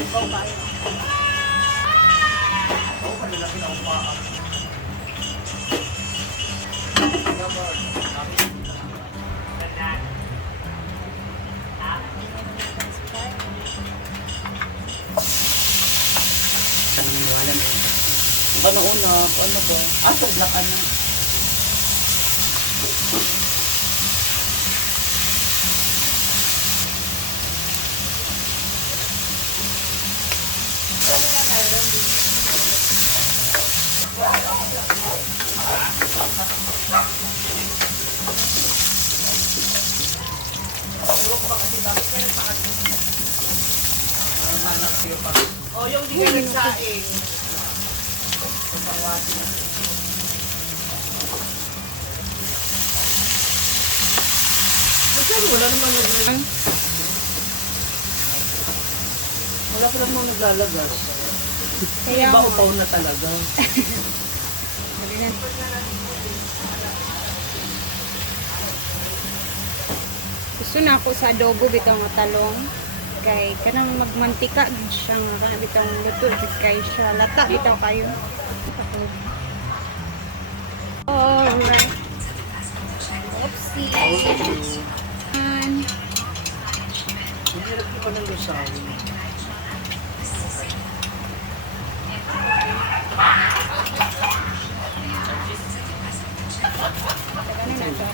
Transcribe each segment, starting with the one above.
Ikaw kayo. Ano una? Ano ba? Black ano? Oh, yung di ka nagsaing. Wala naman naglalag. Wala pa naman naglalagas. Kaya iba upaw na talaga. Gusto na ako sa adobo bitaw nga talong. Kay kanang magmantika gid siya nga kana bitaw luto gid kay siya lata bitaw kayo. Alright. Oopsie. Hindi rin pa ng lusawi. Taganin na ito.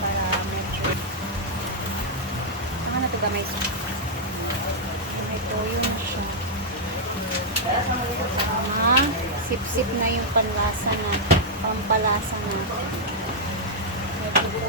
Para medyo ano na ito gamay siya. May toyo na siya. Sip-sip na yung panlasa na. Pampalasa na. Medyo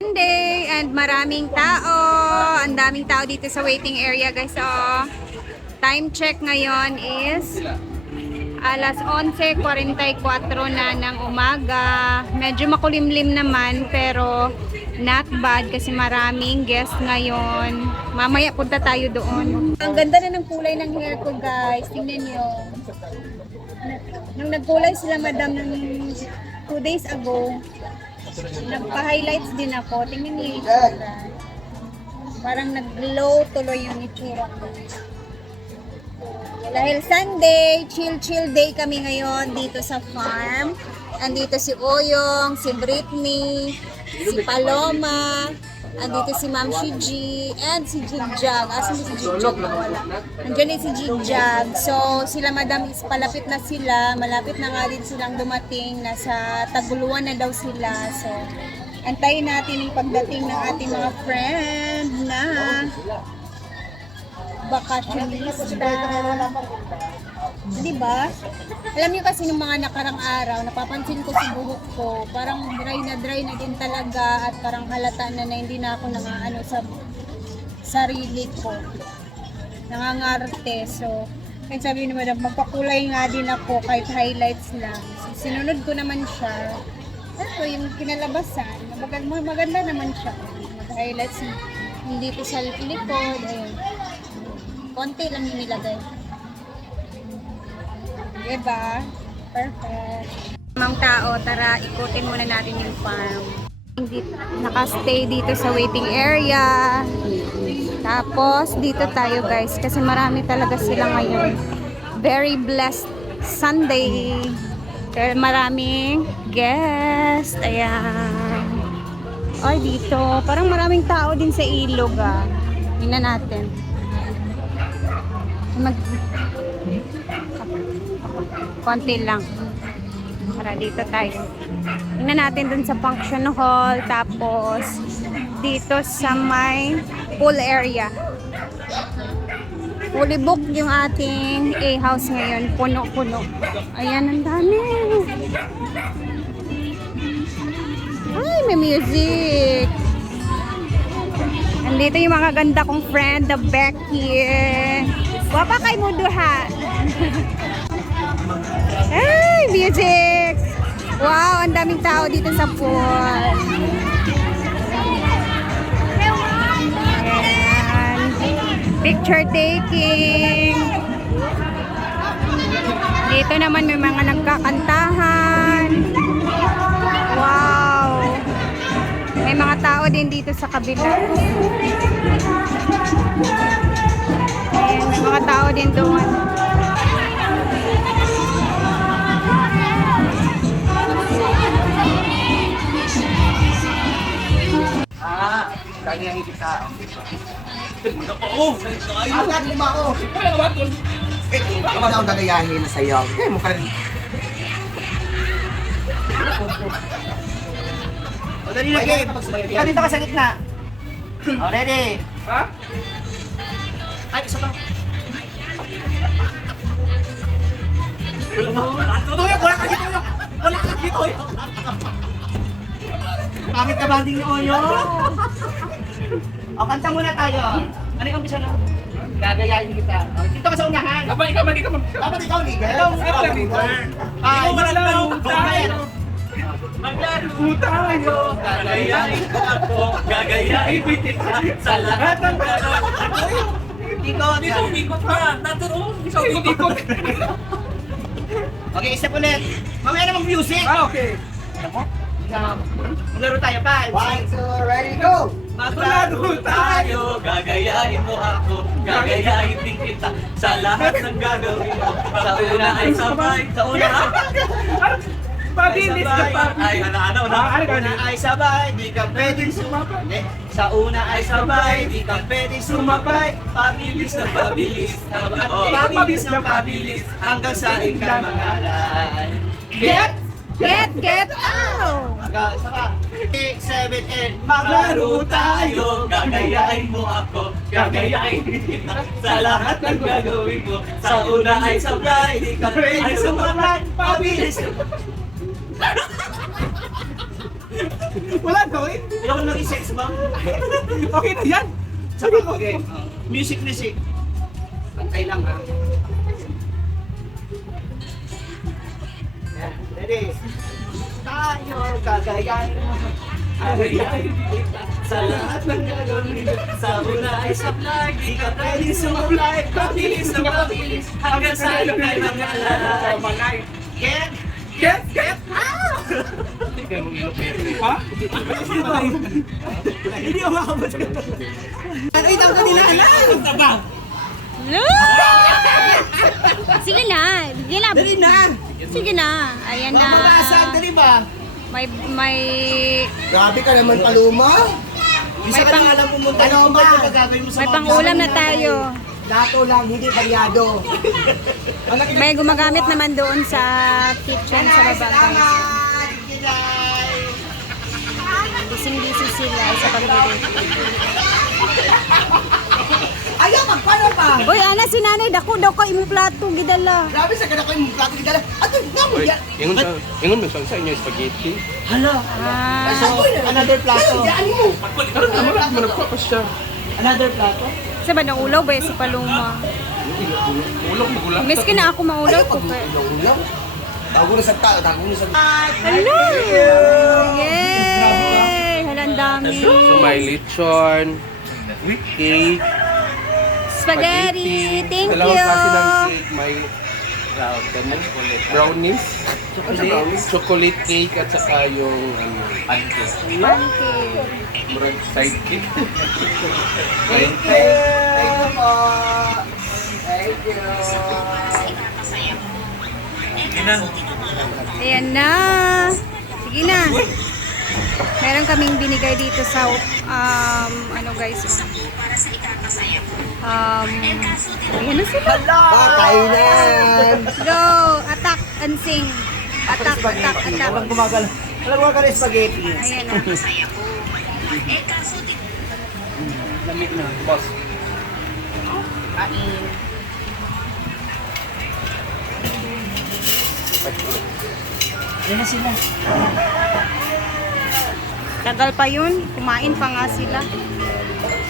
Monday and maraming tao. Ang daming tao dito sa waiting area guys. So, time check ngayon is alas 11:44 na ng umaga. Medyo makulimlim naman pero not bad kasi maraming guest ngayon. Mamaya punta tayo doon. Ang ganda na ng kulay ng hair ko guys. Tingnan nyo. Nung nagkulay sila madam ng 2 days ago, nagpa-highlights din ako. Tingnan niyo yung itsura. Parang nag-glow tuloy yung itsura ko. Dahil Sunday, chill day kami ngayon dito sa farm. Andito si Oyong, si Britney, si Paloma, andito si Ma'am Shiji, and si Jigjag. Asan si Jigjag? Wala. Andiyan si Jigjag. So, sila madam is palapit na sila. Malapit na nga din silang dumating. Nasa taguluan na daw sila. So, antayin natin yung pagdating ng ating mga friend na bakasyonista. Diba? Alam niyo kasi nung mga nakarang araw, napapansin ko sa buhok ko, parang dry na din talaga at parang halata na hindi na ako nangaano sa sarili ko. Nangangarte. So, kaya sabi ni madam, magpakulay nga din ako kahit highlights lang. So, sinunod ko naman siya. Ito yung kinalabasan. Maganda naman siya. Mag-highlights hindi ko sa likod. Ayun. Konti lang yung nilagay. Diba? Perfect. Mga tao, tara ikutin muna natin yung farm. Nakastay dito sa waiting area. Tapos dito tayo guys kasi marami talaga sila ngayon. Very blessed Sunday. Dahil maraming guest. Ayan. Ay dito, parang maraming tao din sa ilog ah. Tingnan natin. Konti lang. Para dito tayo. Tingnan natin dun sa function hall. Tapos, dito sa may pool area. Fully booked yung ating A-house ngayon. Puno-puno. Ayan, ang dami. Ay, may music. Andito yung mga ganda kong friend, the Becky. Wapa kay mo duha. daming tao dito sa pool. Ayan. Picture taking. Dito naman may mga nagkakantahan. Wow. May mga tao din dito sa kabila. Ayan, may mga tao din doon. Kaya nga kita. Oo! Agad lima ako! Ako na akong gagayahin na sa'yo. Okay, mukha rin. O, dali na, Gabe. Ikaw dito ka sa gitna. O, ready? Ha? Ay, isa pa. Wala ka dito! Wala ka dito! Bakit ka banding ni Oyo? O, kanta muna tayo. Ano yung umpisa na? Gagayahin kita. O, dito ka sa unahan. Dapat ikaw mag-ikaw. Dapat ikaw, leader. Ikaw leader. Ikaw malalaro tayo. Maglaro tayo. Gagayahin ako. Gagayahin kita sa lahat ng gano'n. Ikot. Hindi sa umikot pa. Naturo. Hindi sa umikot. Okay, step ulit. Mamaya na mag-music. Okay. Maglaro tayo, 5, 1, 2, ready, go! Maglaro tayo. Gagayahin mo ako. Gagayahin din kita sa lahat ng gagawin mo. Sa una ay sabay. Sa una Pabilis ka pa. Ay, ano? Sa una ay sabay, di ka pwedeng sumabay. Sa una ay sabay, di ka pwedeng sumabay. Pabilis na pabilis. Pabilis na pabilis. Hanggang sa ikaw mangalay. Get! Get out! Hanggang sa ka. 6, 7, 8, Maglaro tayo, gagayahin mo ako, gagayahin kita sa lahat ng gagawin mo. Sa una ay sabay, di ka ay sumabay, pabilis. Wala gawin. Ayaw ko naging sex bomb. Okay na yan. Sabi ko, okay. Music. Pantay lang ha. Yan, ready? Tayo, gagayahin mo. Gagayahin kita sa lahat ng gagawin mo. Sa una ay sabay, di ka pwedeng sumabay, pabilis na pabilis, hanggang sa ikay mangalay. Get! Get! Ha? Hindi ako makabot. Ano itang kanila alam? Sige na. Sige na. Dali na! Sige na. Ayan na. Mamakasan, dali ba? May Grabe ka naman, Paluma. May pang- alam pumunta. Paluma! Gagawin mo sa may mga pangulam na namin. tayo. Dato lang, hindi variado. May gumagamit naman doon sa kitchen sa baba, guys. Busy sila sa pamilya. Ayaw, magpano pa? Uy, ana si nanay, dako daw ka imong plato gidala. Grabe sa kada ko yung plato ni Gala. Ato, nga mo yan. Ingon mo sa inyo spaghetti. Hala. Another plato. Managpapas siya. Another plato. Sa ba nang ulaw ba si Paloma? Ulong magulang. Miski na ako maulaw ko. Ulam. Tago na sa tago na sa Hello! Yay! Halang dami. So may lechon, cake, Spaghetti! Thank dalawang klase ng you! cake. May brownies, chocolate cake at saka yung pancake. Okay. Murag side cake. Thank you po. Thank you. Ayan na. Sige na. Meron kaming binigay dito sa ano guys. Ayan na sila. Kainan. Go! Attack and sing. Attack. Walang gumagal. Walang gumagal yung spaghetti. Ayan na. Lamig na, boss. Kain. Yan na sila. Tagal pa yun. Kumain pa nga sila.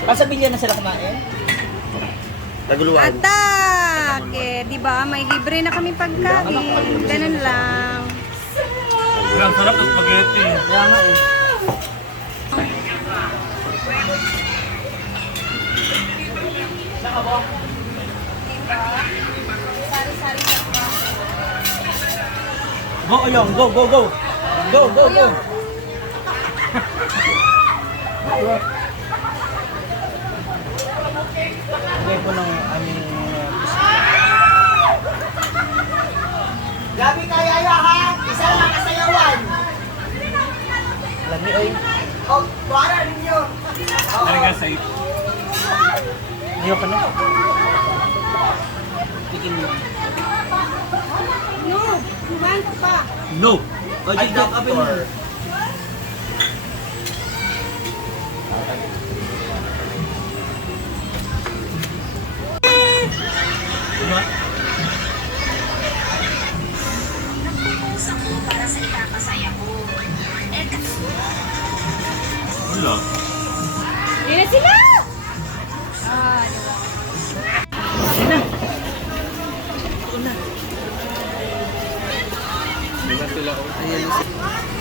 Sa bilya na sila kumain? Naguluan. Attack! Eh, di ba? May libre na kami pagkain. Ganun lang. Ang sarap ng spaghetti. Kaya nga eh. Sari-sari pa. Go, Oyong. Go, go, go. Go, go, go. Lagay po ng aming Grabe kaya yahan! Isa lang kasayawan! lagi ay. O, para ninyo! Talaga safe. Ayaw pa na. Tikin mo. No, kumain ka pa. No! O, di daw kapin mo. Wala. Yan na sila! Ah, di ba? Diba sila oh.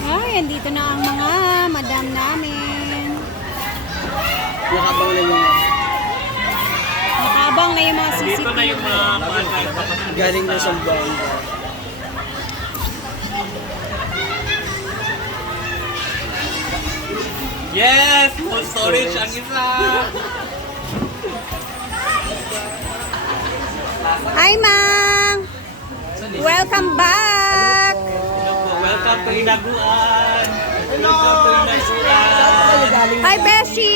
Ay, andito na ang mga madam namin. Nakabang na yung Nakabang na yung mga Dito na CCTV. yung mga pagkain. galing na sa bang. Yes! Full storage ang isa! Hi, Mang! Welcome back! Welcome to Inaguan! Welcome to Inaguan! Hi, Beshi!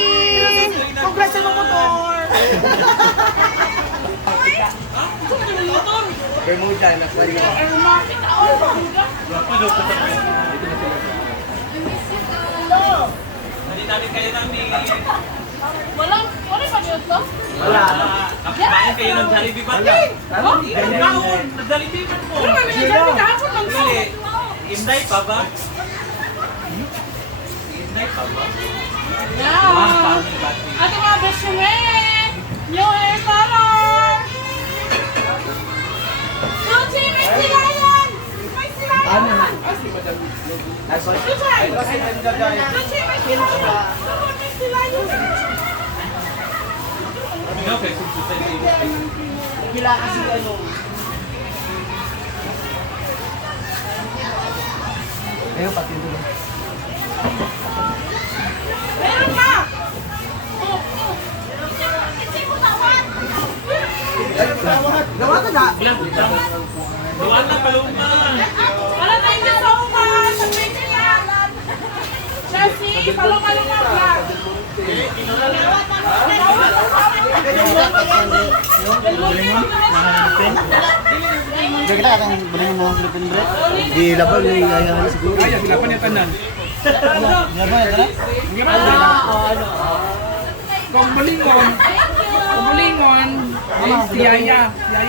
Congrats sa mga motor! Bermuda na pa rin. Hindi namin kayo namin. Wala pa niyo to? Wala. Kain kayo ng Jollibee ba? Kaon! Nag-Jollibee man po. Dili. Inday pa ba? Inday pa ba? Yeah. Ating mga best friend! New Hair Color! Lucy, may sila yan! May sila yan! Ano na? Lucy, may sila yan! May sila yan! Ikaw kayo subscribe sa iyo. Bila kasi ano, Ayaw pati doon. Meron pa! gawa ka na! Luwan na paluma. Wala tayo dyan sa upan! Sa pwede yan! Chelsea, palong-palong ang vlog! Hindi kita katang balik mo mga Philippine bread. Di laban na yung ayahan siguro. Ay, laban yung tanan. Laban yung tanan? Kumulingon, si Yaya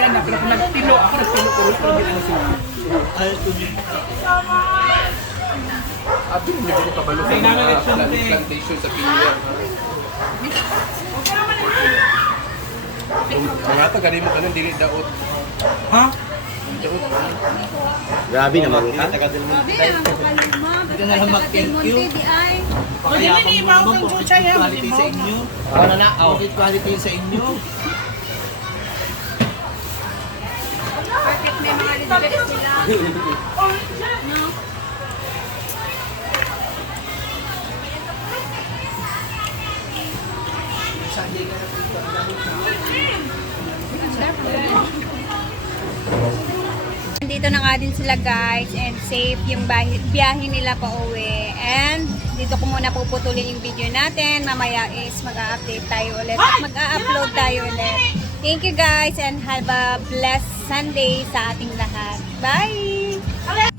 na pero kung nagtilo, ako nagtilo ko rin pero hindi siya. Abi hindi ko kabalo sa mga plantation sa Pinya. Mga to galing mo kanon dili daot. Ha? Daot. Grabe naman ka. Grabe, ang kapaluma. Ba't na lang mag-thank you. Di ay. O di ni ibaw ng chucha yan. Quality sa inyo. Ano na? Quality sa inyo. Perfect, may mga lidibet sila. No? Dito na nga din sila guys and safe yung biyahe nila pa uwi. And dito ko muna puputulin yung video natin. Mamaya is mag-a-update tayo ulit. Mag-a-upload tayo ulit. Thank you guys and have a blessed Sunday sa ating lahat. Bye!